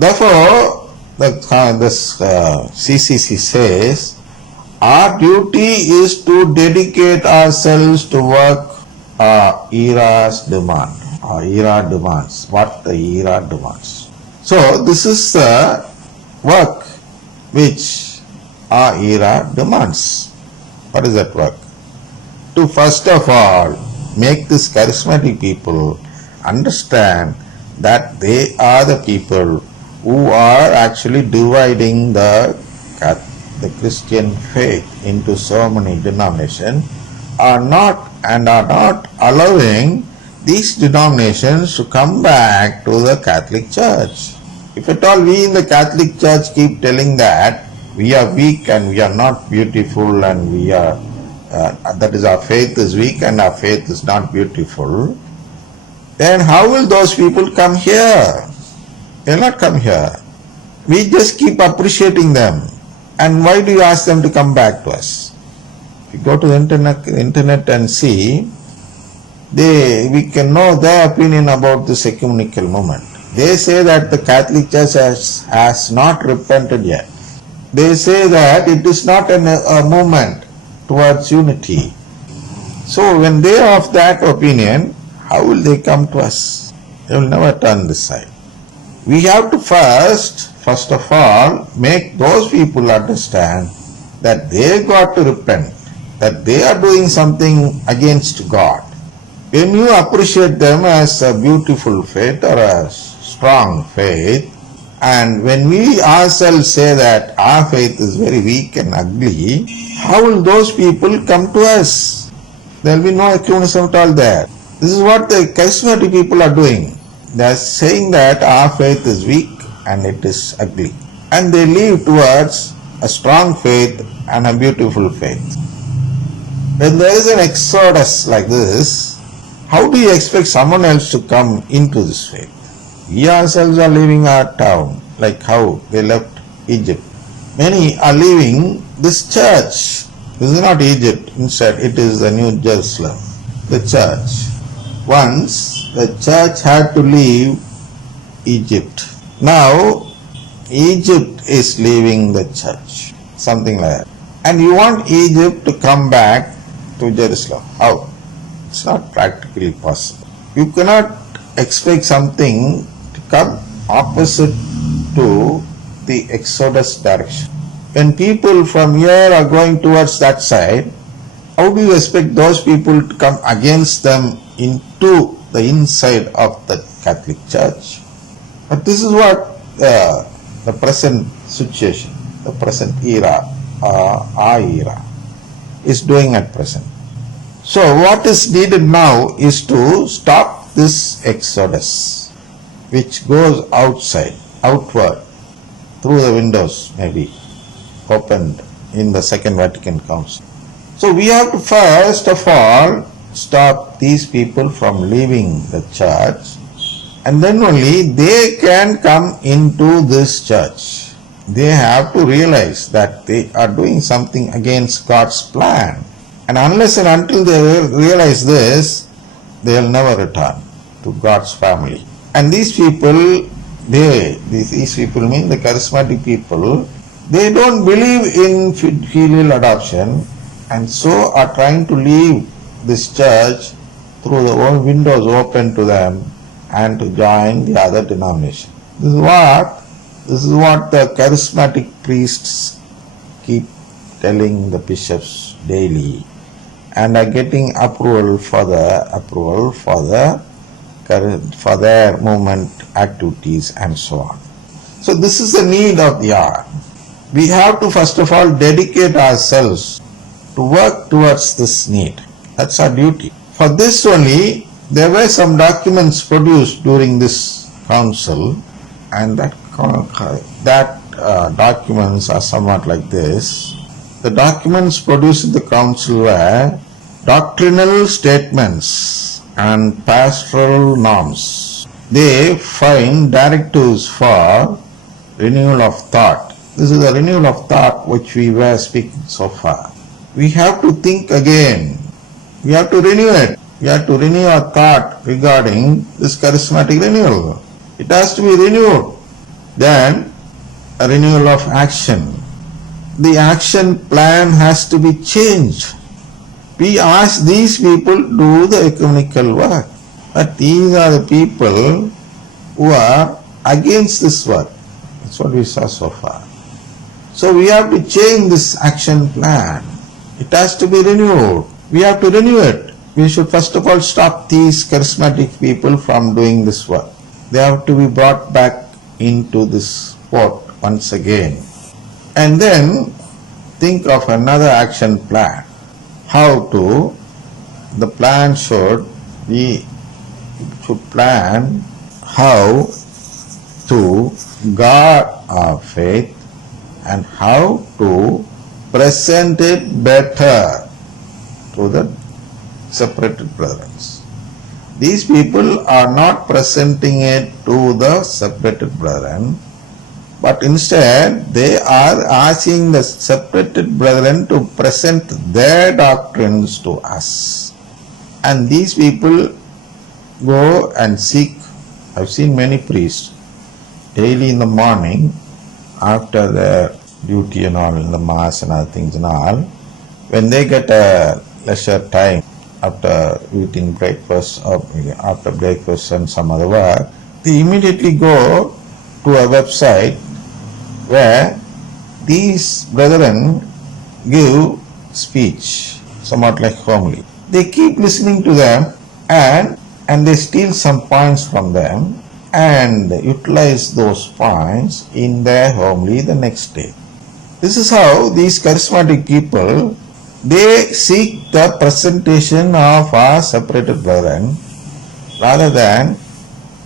Therefore, this CCC says, our duty is to dedicate ourselves to work era's demand. Our era demands, what the era demands. So, this is the work which our era demands. What is that work? To first of all make this charismatic people understand that they are the people who are actually dividing the Christian faith into so many denominations, are not allowing these denominations to come back to the Catholic Church. If at all we in the Catholic Church keep telling that we are weak and we are not beautiful and we are that is, our faith is weak and our faith is not beautiful, then how will those people come here? They will not come here. We just keep appreciating them. And why do you ask them to come back to us? If you go to the internet and see, we can know their opinion about this ecumenical movement. They say that the Catholic Church has not repented yet. They say that it is not a movement towards unity. So when they are of that opinion, how will they come to us? They will never turn this side. We have to first of all, make those people understand that they got to repent, that they are doing something against God. When you appreciate them as a beautiful faith or a strong faith, and when we ourselves say that our faith is very weak and ugly, how will those people come to us? There will be no ecumenism at all there. This is what the charismatic people are doing. They are saying that our faith is weak and it is ugly. And they leave towards a strong faith and a beautiful faith. When there is an exodus like this, how do you expect someone else to come into this faith? We ourselves are leaving our town, like how they left Egypt. Many are leaving this church. This is not Egypt, instead it is the New Jerusalem, the church. Once the church had to leave Egypt. Now Egypt is leaving the church, something like that. And you want Egypt to come back to Jerusalem. How? It's not practically possible. You cannot expect something to come opposite to the Exodus direction. When people from here are going towards that side, how do you expect those people to come against them into the inside of the Catholic Church? But this is what the present situation, the present era, our era, is doing at present. So what is needed now is to stop this exodus, which goes outside, outward, through the windows maybe, opened in the Second Vatican Council. So we have to first of all stop these people from leaving the church, and then only they can come into this church. They have to realize that they are doing something against God's plan. And unless and until they realize this, they will never return to God's family. And these people, these people mean the charismatic people, they don't believe in filial adoption, and so are trying to leave this church through the own windows open to them and to join the other denomination. This is what the charismatic priests keep telling the bishops daily, and are getting approval for their movement activities and so on. So this is the need of the hour. We have to first of all dedicate ourselves to work towards this need. That's our duty. For this only, there were some documents produced during this council, and that documents are somewhat like this. The documents produced in the council were doctrinal statements and pastoral norms. They find directives for renewal of thought. This is the renewal of thought which we were speaking so far. We have to think again. We have to renew it. We have to renew our thought regarding this charismatic renewal. It has to be renewed. Then a renewal of action. The action plan has to be changed. We ask these people to do the ecumenical work, but these are the people who are against this work. That's what we saw so far. So we have to change this action plan. It has to be renewed. We have to renew it. We should first of all stop these charismatic people from doing this work. They have to be brought back into this sport once again. And then think of another action plan. The plan should plan how to guard our faith and how to present it better to the separated brethren. These people are not presenting it to the separated brethren, but instead they are asking the separated brethren to present their doctrines to us. And these people go and seek. I've seen many priests daily in the morning after their duty and all, in the mass and other things and all, when they get a leisure time after eating breakfast or after breakfast and some other work, they immediately go to a website where these brethren give speech, somewhat like homily. They keep listening to them and they steal some points from them and utilize those points in their homily the next day. This is how these charismatic people, they seek the presentation of our separated brethren rather than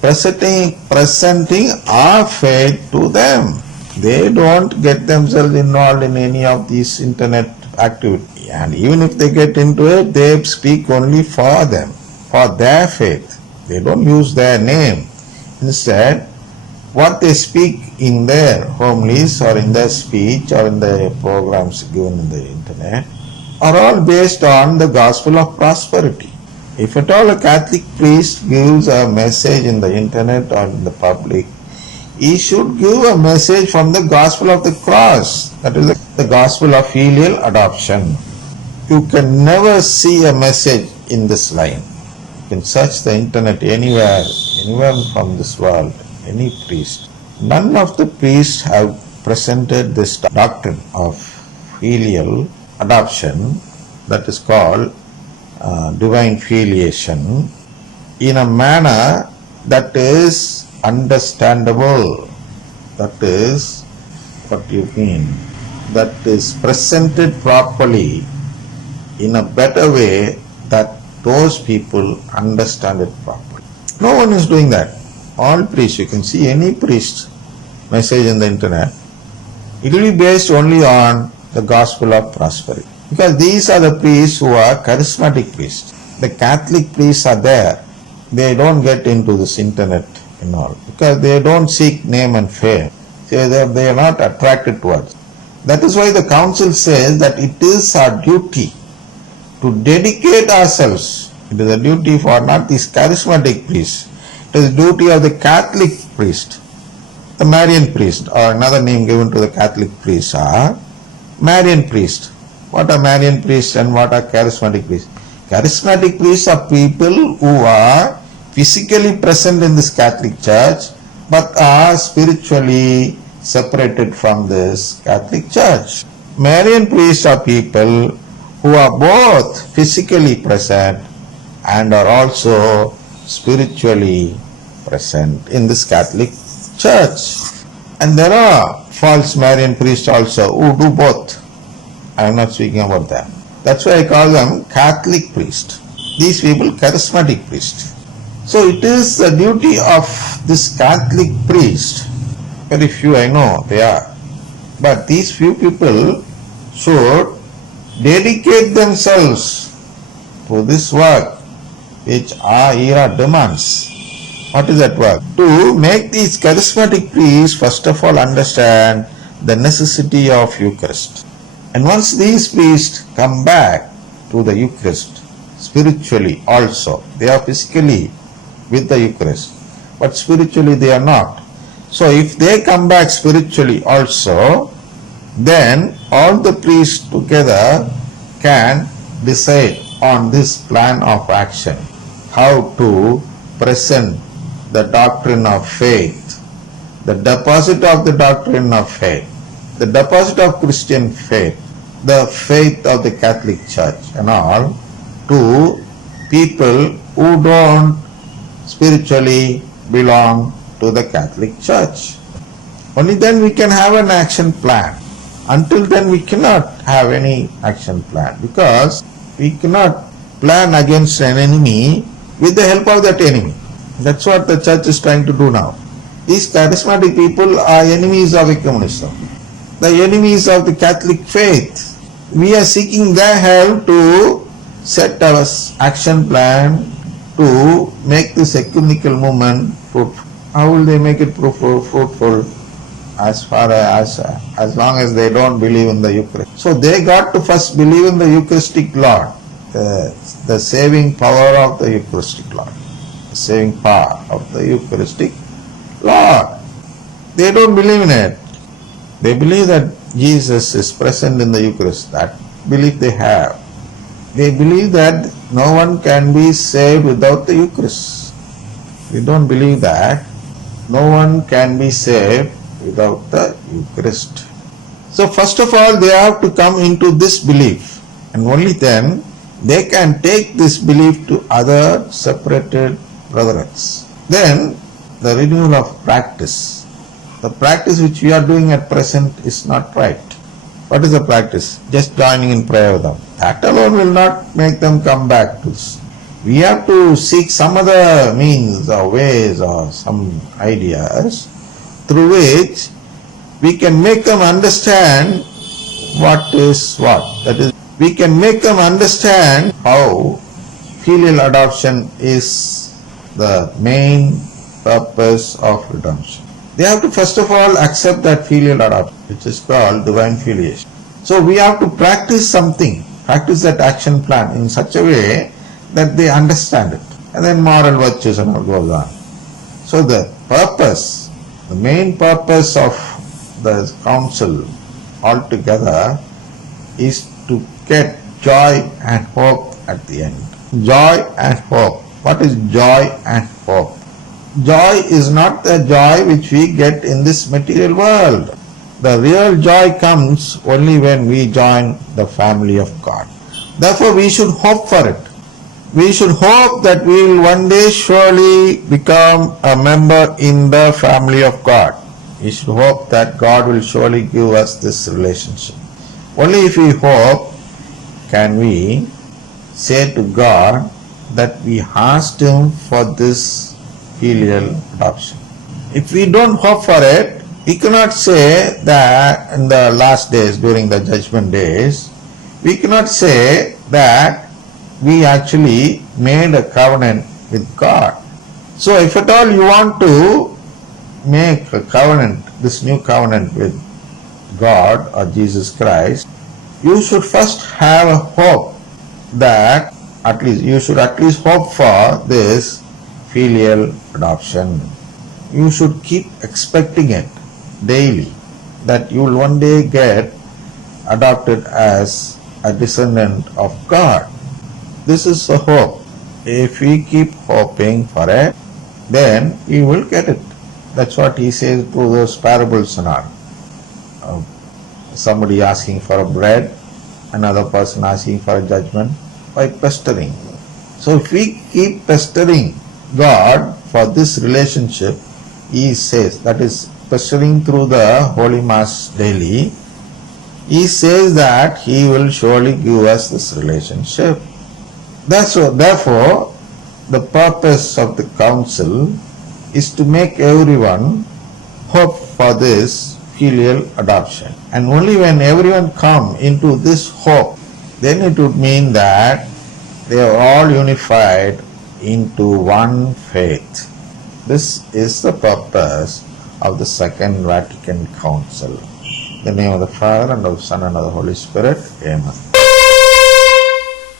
presenting our faith to them. They don't get themselves involved in any of these internet activity, and even if they get into it, they speak only for them, for their faith. They don't use their name. Instead, what they speak in their homilies or in their speech or in the programs given in the internet are all based on the gospel of prosperity. If at all a Catholic priest gives a message in the internet or in the public, he should give a message from the gospel of the cross, that is the gospel of filial adoption. You can never see a message in this line. You can search the internet anywhere from this world, any priest. None of the priests have presented this doctrine of filial adoption, that is called divine filiation, in a manner that is understandable. That is what you mean. That is presented properly in a better way that those people understand it properly. No one is doing that. All priests, you can see any priest message in the internet, it will be based only on the gospel of prosperity. Because these are the priests who are charismatic priests. The Catholic priests are there. They don't get into this internet and all, because they don't seek name and fame. They are not attracted towards. That is why the council says that it is our duty to dedicate ourselves. It is a duty for not these charismatic priests. It is the duty of the Catholic priest. The Marian priest, or another name given to the Catholic priests, are Marian priest. What are Marian priests and what are charismatic priests? Charismatic priests are people who are physically present in this Catholic Church but are spiritually separated from this Catholic Church. Marian priests are people who are both physically present and are also spiritually present in this Catholic Church. And there are false Marian priests also who do both. I am not speaking about them. That's why I call them Catholic priests. These people, charismatic priests. So it is the duty of this Catholic priest, very few I know they are, but these few people should dedicate themselves to this work which our era demands. What is that work? To make these charismatic priests first of all understand the necessity of Eucharist. And once these priests come back to the Eucharist spiritually also, they are physically with the Eucharist, but spiritually they are not. So if they come back spiritually also, then all the priests together can decide on this plan of action, how to present the doctrine of faith, the deposit of the doctrine of faith, the deposit of Christian faith, the faith of the Catholic Church and all, to people who don't spiritually belong to the Catholic Church. Only then we can have an action plan. Until then we cannot have any action plan, because we cannot plan against an enemy with the help of that enemy. That's what the church is trying to do now. These charismatic people are enemies of ecumenism, the enemies of the Catholic faith. We are seeking their help to set our action plan to make this ecumenical movement fruitful. How will they make it fruitful? As long as they don't believe in the Eucharist. So they got to first believe in the Eucharistic Lord, the saving power of the Eucharistic Lord, the saving power of the Eucharistic Lord. They don't believe in it. They believe that Jesus is present in the Eucharist. That belief they have. They believe that no one can be saved without the Eucharist. They don't believe that no one can be saved without the Eucharist. So first of all they have to come into this belief, and only then they can take this belief to other separated brethren. Then the renewal of practice. The practice which we are doing at present is not right. What is the practice? Just joining in prayer with them. That alone will not make them come back to this. We have to seek some other means or ways or some ideas through which we can make them understand what is what. That is, we can make them understand how filial adoption is the main purpose of redemption. They have to first of all accept that filial adoption, which is called divine filiation. So we have to practice something, practice that action plan in such a way that they understand it. And then moral virtues and all goes on. So the purpose, the main purpose of the council altogether is to get joy and hope at the end. Joy and hope. What is joy and hope? Joy is not the joy which we get in this material world. The real joy comes only when we join the family of God. Therefore we should hope for it. We should hope that we will one day surely become a member in the family of God. We should hope that God will surely give us this relationship. Only if we hope can we say to God that we asked Him for this filial adoption. If we don't hope for it, we cannot say that in the last days, during the judgment days, we cannot say that we actually made a covenant with God. So if at all you want to make a covenant, this new covenant with God or Jesus Christ, you should first have a hope that you should at least hope for this filial adoption. You should keep expecting it daily, that you will one day get adopted as a descendant of God. This is the hope. If we keep hoping for it, then we will get it. That's what he says through those parables and all. Somebody asking for a bread, another person asking for a judgment, by pestering. So if we keep pestering God for this relationship, he says, that is pestering through the Holy Mass daily, he says that he will surely give us this relationship. Therefore, the purpose of the council is to make everyone hope for this filial adoption. And only when everyone come into this hope, then it would mean that they are all unified into one faith. This is the purpose of the Second Vatican Council. In the name of the Father, and of the Son, and of the Holy Spirit. Amen.